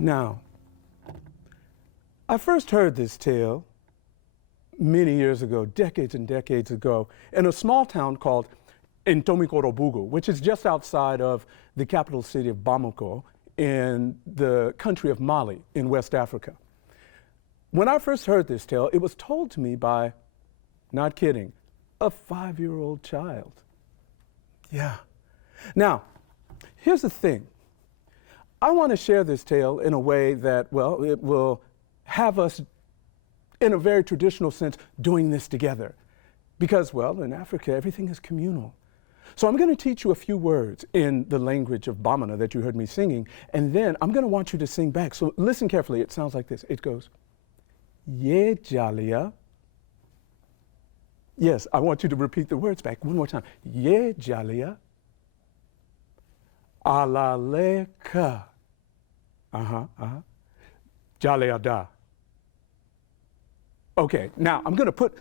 Now, I first heard this tale many years ago, decades and decades ago, in a small town called Ntomikorobugu, which is just outside of the capital city of Bamako in the country of Mali in West Africa. When I first heard this tale, it was told to me by, not kidding, a 5-year-old child. Yeah. Now, here's the thing. I want to share this tale in a way that, well, it will have us, in a very traditional sense, doing this together. Because, well, in Africa, everything is communal. So I'm going to teach you a few words in the language of Bamana that you heard me singing, and then I'm going to want you to sing back. So listen carefully. It sounds like this. It goes, Ye Jalia. Yes, I want you to repeat the words back one more time. Ye Jalia. Alaleka. Jalia da. Okay, now I'm gonna put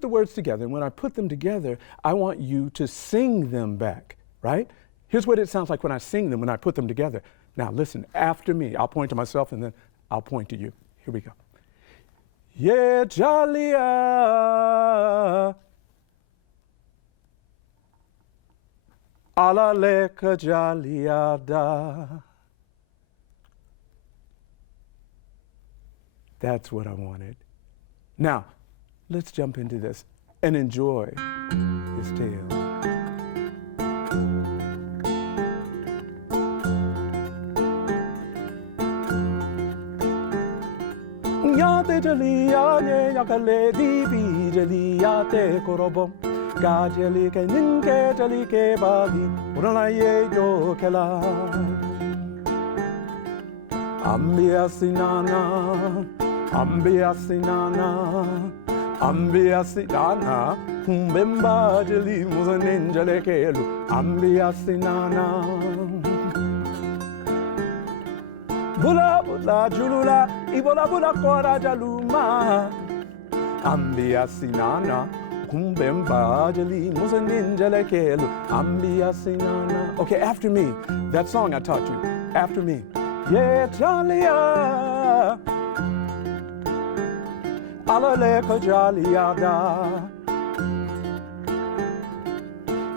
the words together, and when I put them together, I want you to sing them back, right? Here's what it sounds like when I sing them, when I put them together. Now listen, after me, I'll point to myself and then I'll point to you. Here we go. Ye Jalia. Alaleka Jalia da. That's what I wanted. Now, let's jump into this and enjoy this tale. Yate jalia ne yakale di bi jalia te korobom ga jali ke ninke jali ke bali urala ye yo kela ambia sinana ambia sinana kumbemba jali muzanin jale kelu ambia sinana bula bula julula ibola bula kora jaluma ambia sinana kumbemba jali muzanin jale kelu ambia sinana. Okay, after me, that song I taught you, after me. Ye jalia alaleka jalia da.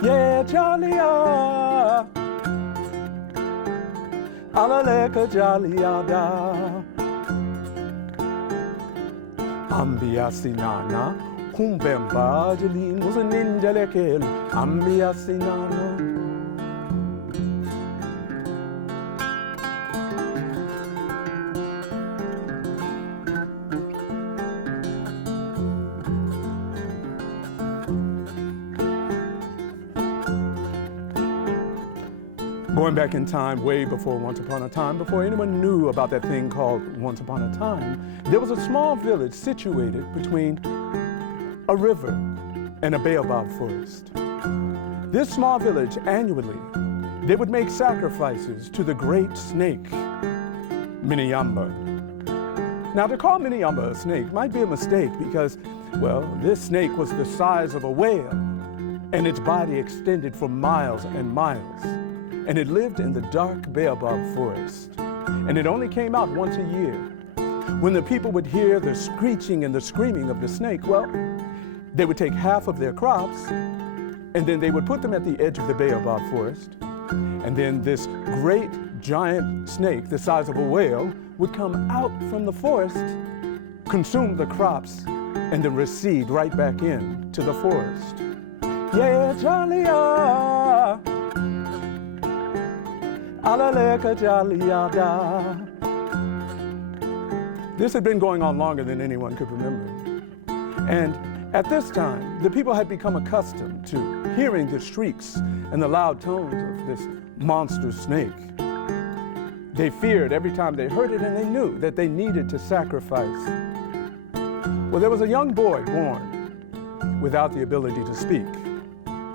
Ye jalia alaleka jalia da. Ambia sinana kumbemba jali muzanin jale kelu ambia sinana. Going back in time, way before Once Upon a Time, before anyone knew about that thing called Once Upon a Time, there was a small village situated between a river and a baobab forest. This small village, annually, they would make sacrifices to the great snake, Miniyamba. Now, to call Miniyamba a snake might be a mistake because, well, this snake was the size of a whale, and its body extended for miles and miles. And it lived in the dark baobab forest. And it only came out once a year. When the people would hear the screeching and the screaming of the snake, well, they would take half of their crops, and then they would put them at the edge of the baobab forest. And then this great giant snake, the size of a whale, would come out from the forest, consume the crops, and then recede right back in to the forest. Yeah, Jalia. Alaleka jalia da. This had been going on longer than anyone could remember. And at this time, the people had become accustomed to hearing the shrieks and the loud tones of this monster snake. They feared every time they heard it, and they knew that they needed to sacrifice. Well, there was a young boy born without the ability to speak.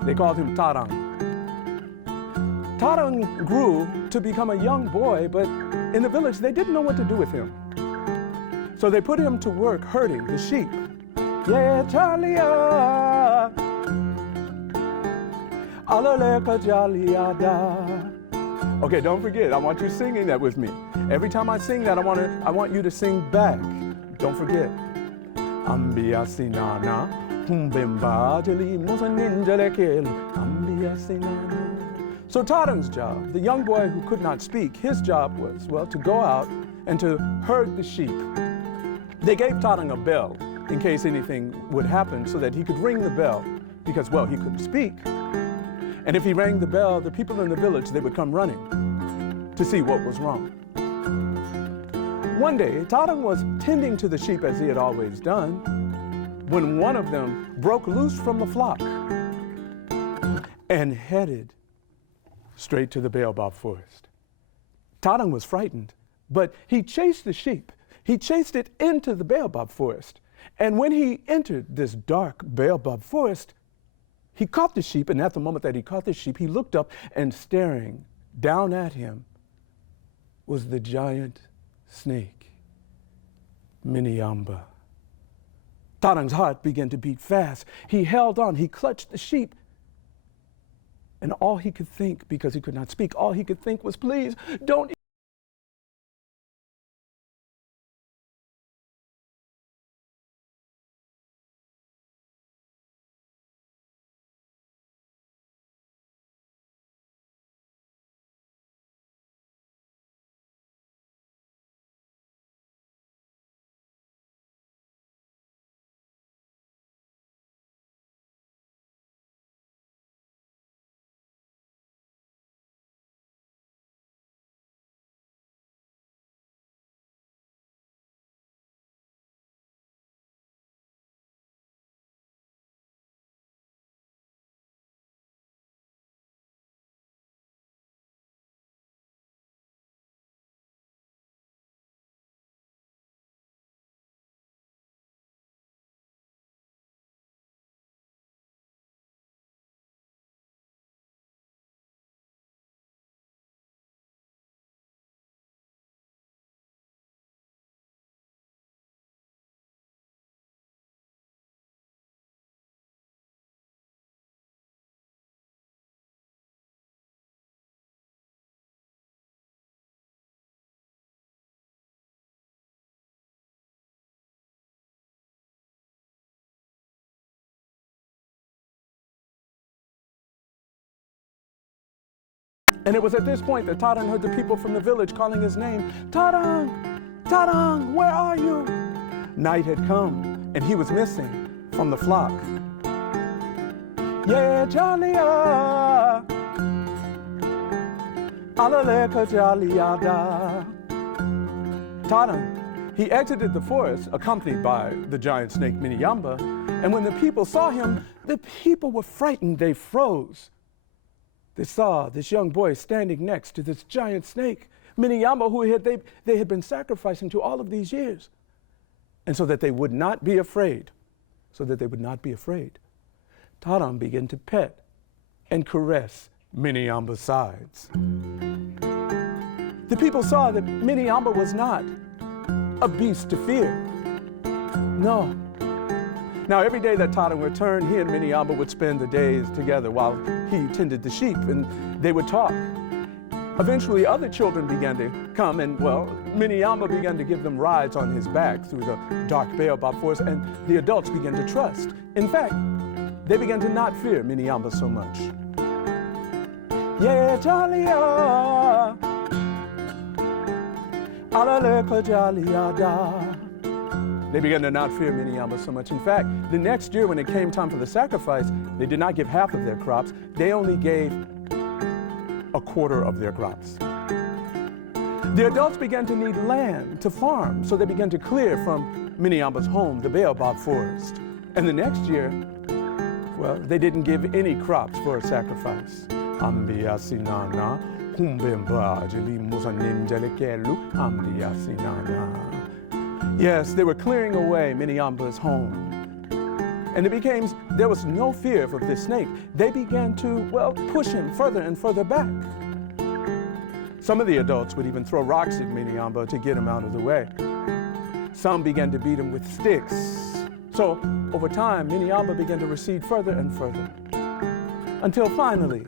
They called him Tarang. Tarang grew to become a young boy, but in the village they didn't know what to do with him. So they put him to work herding the sheep. Yeah, Jalia, alaleka jalia da. Okay, don't forget, I want you singing that with me. Every time I sing that, I want you to sing back. Don't forget. Ambia sinana, humbemba jeli musaninjalekelu, ambia sinana. So Tarang's job, the young boy who could not speak, his job was, well, to go out and to herd the sheep. They gave Tarang a bell in case anything would happen so that he could ring the bell because, well, he couldn't speak. And if he rang the bell, the people in the village, they would come running to see what was wrong. One day, Tarang was tending to the sheep as he had always done when one of them broke loose from the flock and headed straight to the Baobab forest. Tarang was frightened, but he chased the sheep. He chased it into the Baobab forest. And when he entered this dark Baobab forest, he caught the sheep, and at the moment that he caught the sheep, he looked up, and staring down at him was the giant snake, Miniamba. Tarang's heart began to beat fast. He held on, he clutched the sheep, and all he could think, because he could not speak, all he could think was, please, don't. And it was at this point that Tarang heard the people from the village calling his name. Tarang, Tarang, where are you? Night had come, and he was missing from the flock. Yeah, Jalia, alaleka Jaliada. Tarang, he exited the forest accompanied by the giant snake Miniamba, and when the people saw him, the people were frightened. They froze. They saw this young boy standing next to this giant snake, Miniamba, who they had been sacrificing to all of these years. And so that they would not be afraid, Tarang began to pet and caress Miniamba's sides. The people saw that Miniamba was not a beast to fear. No. Now, every day that Tarang returned, he and Miniamba would spend the days together while he tended the sheep, and they would talk. Eventually, other children began to come, and, well, Miniamba began to give them rides on his back through the dark Baobab forest, and the adults began to trust. In fact, they began to not fear Miniamba so much. Yeah, Jalia, alaleka Jaliada. They began to not fear Miniamba so much. In fact, the next year when it came time for the sacrifice, they did not give half of their crops. They only gave a quarter of their crops. The adults began to need land to farm, so they began to clear from Miniamba's home, the Baobab forest. And the next year, well, they didn't give any crops for a sacrifice. Ambia sinana, kumbemba jeli musaninjalekelu, ambia sinana. Yes, they were clearing away Miniamba's home. And there was no fear of this snake. They began to, well, push him further and further back. Some of the adults would even throw rocks at Miniamba to get him out of the way. Some began to beat him with sticks. So, over time, Miniamba began to recede further and further. Until finally,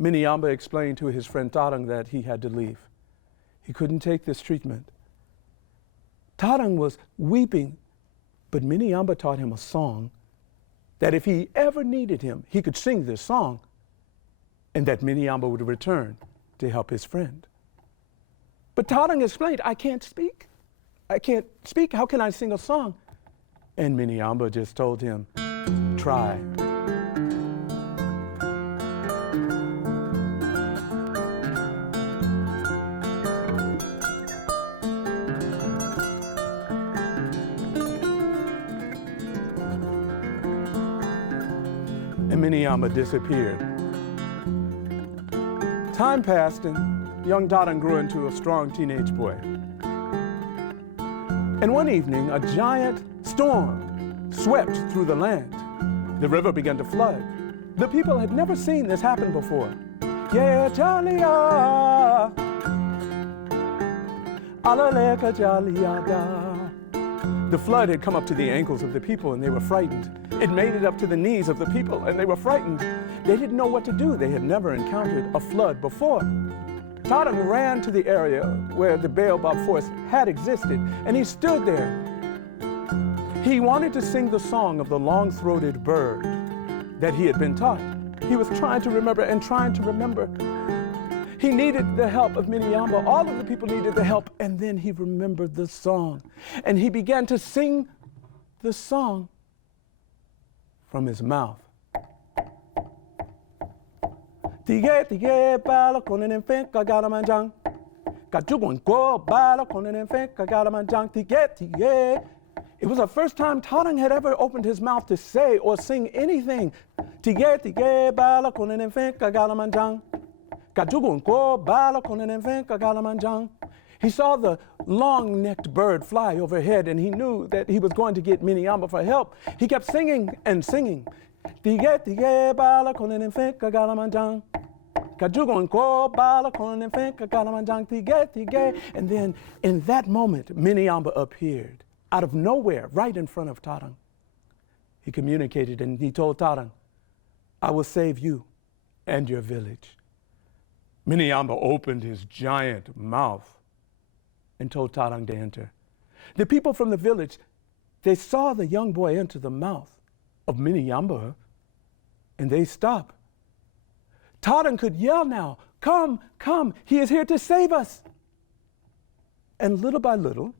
Miniamba explained to his friend Tarang that he had to leave. He couldn't take this treatment. Tarang was weeping, but Miniamba taught him a song that if he ever needed him, he could sing this song, and that Miniamba would return to help his friend. But Tarang explained, I can't speak. I can't speak. How can I sing a song? And Miniamba just told him, try. And Miniamba disappeared. Time passed, and young Tarang grew into a strong teenage boy. And one evening, a giant storm swept through the land. The river began to flood. The people had never seen this happen before. Yeah, Jalia, alaleka Jaliada. The flood had come up to the ankles of the people, and they were frightened. It made it up to the knees of the people, and they were frightened. They didn't know what to do. They had never encountered a flood before. Tarang ran to the area where the Baobab forest had existed, and he stood there. He wanted to sing the song of the long-throated bird that he had been taught. He was trying to remember and trying to remember. He needed the help of Miniamba. All of the people needed the help, and then he remembered the song. And he began to sing the song from his mouth. Tige tige bala konen fen kagalamanjang. Kajugon go bala konen fen kagalamanjang. Tige tige. It was the first time Tarang had ever opened his mouth to say or sing anything. Tige tige bala konen fen kagalamanjang. Kajugon go bala konen fen kagalamanjang. He saw the long-necked bird fly overhead, and he knew that he was going to get Miniamba for help. He kept singing and singing. Tige tige bala konen fen kagalamanjang. Kajugon ko bala konen fen kagalamanjang. Tige tige. And then in that moment, Miniamba appeared out of nowhere, right in front of Tarang. He communicated, and he told Tarang, I will save you and your village. Miniamba opened his giant mouth and told Tarang to enter. The people from the village, they saw the young boy enter the mouth of Miniamba, and they stopped. Tarang could yell now, come, come, he is here to save us. And little by little,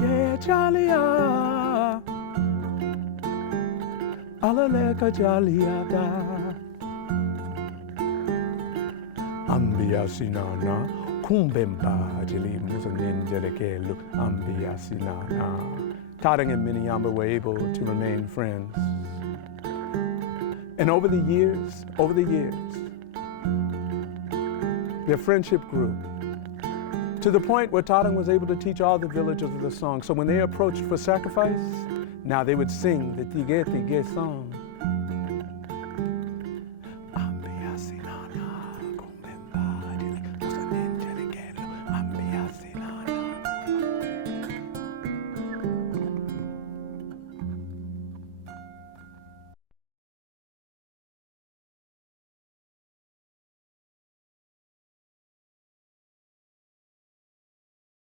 yeah, Jalia, alaleka Jaliada. Ambia sinana, kumbemba jili musanenjelekelu, ambia sinana. Tarang and Miniamba were able to remain friends. And over the years, their friendship grew. to the point where Tarang was able to teach all the villagers the song. So when they approached for sacrifice, now they would sing the Tige Tige song.